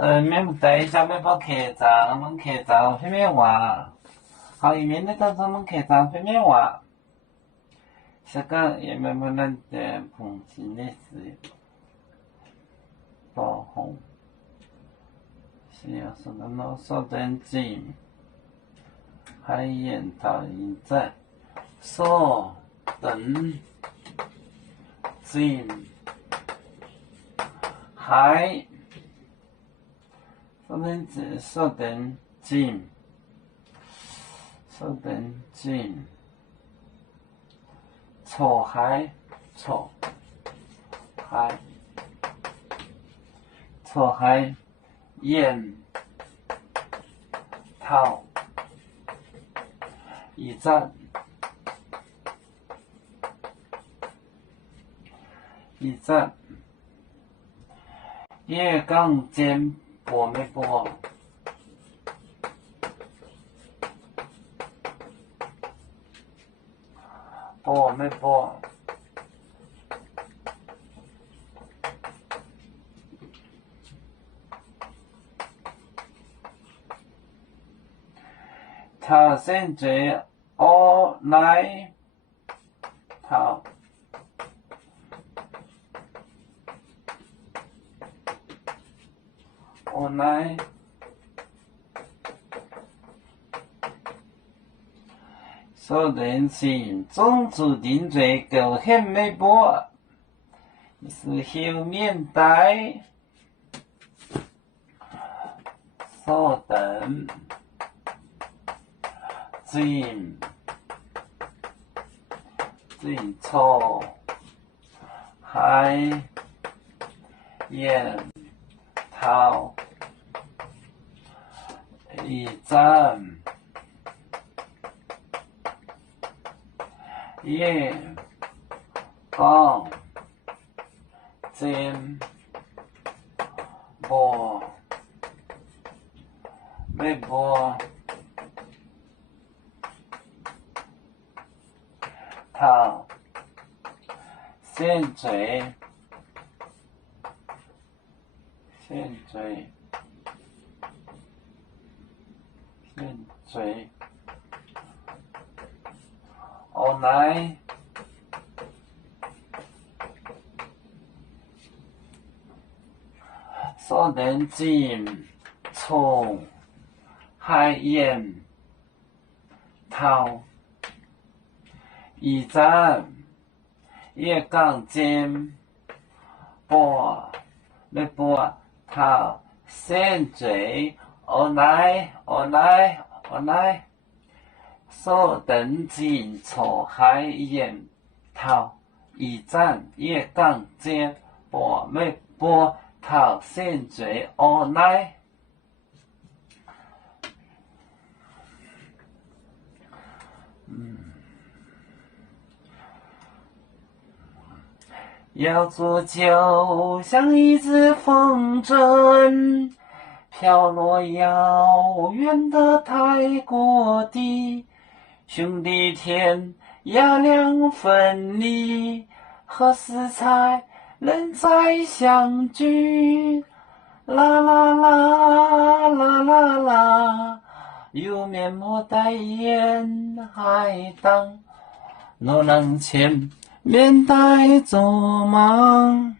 免带小妹包客栈，我们客栈非免话，好一面的当中我们客栈非免话，香港也没么能的碰见的是爆红，是要说的老少等级，海燕到现在所等级，海。所等级，错海，错海，燕涛，一站，粤港间播没播？播没播？他现在来他来所人性种族定罪够很没播，是后面带所等进错海燕涛一站粤港间播没播？他现在来所等进从海燕涛一站粤港间播没播？他现在来所等进从海燕涛一站粤港间播没播？他现在来要做就像一只风筝，飘落遥远的泰国地，兄弟天涯两分离，何时才能再相聚？啦啦啦啦啦啦，有面目代言海棠，若能前面带走吗？